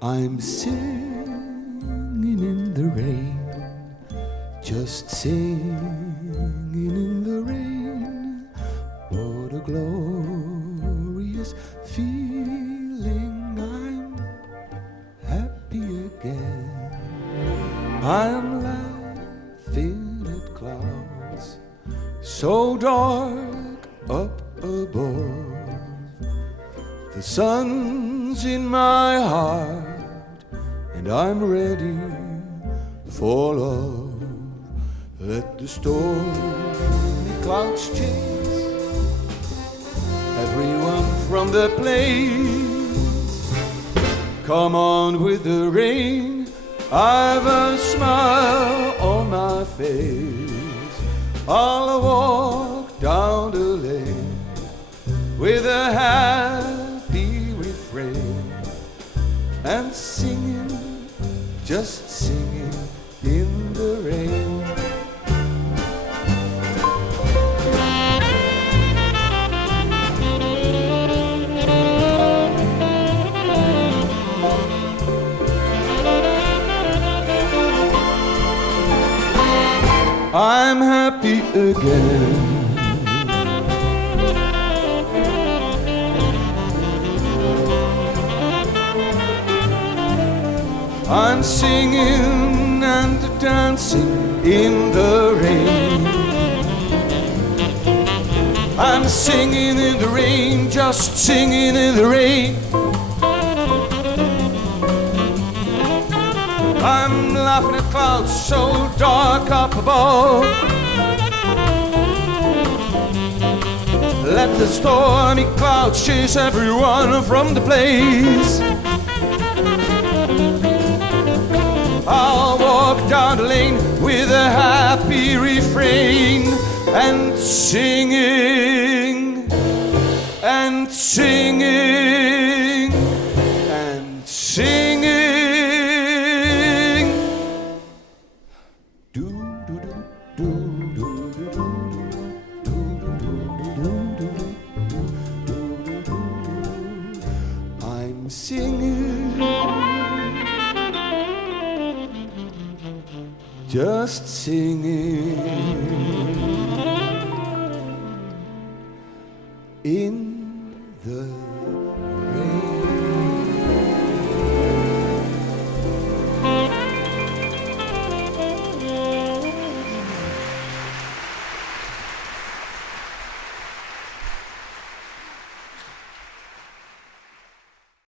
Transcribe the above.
I'm singing in the rain, just singing in the rain. What a glorious feeling, I'm happy again. I'm laughing at clouds so dark up above. The sun's in my heart and I'm ready for love. Let the stormy clouds chase everyone from the place. Come on with the rain, I've a smile on my face. I'll walk down the lane with a happy refrain and singing, just singing in the rain. I'm happy again. I'm singing and dancing in the rain. I'm singing in the rain, just singing in the rain. I'm laughing at clouds so dark up above. Let the stormy clouds chase everyone from the place. I'll walk down the lane with a happy refrain and singing and singing and singing. I'm singing, just singing.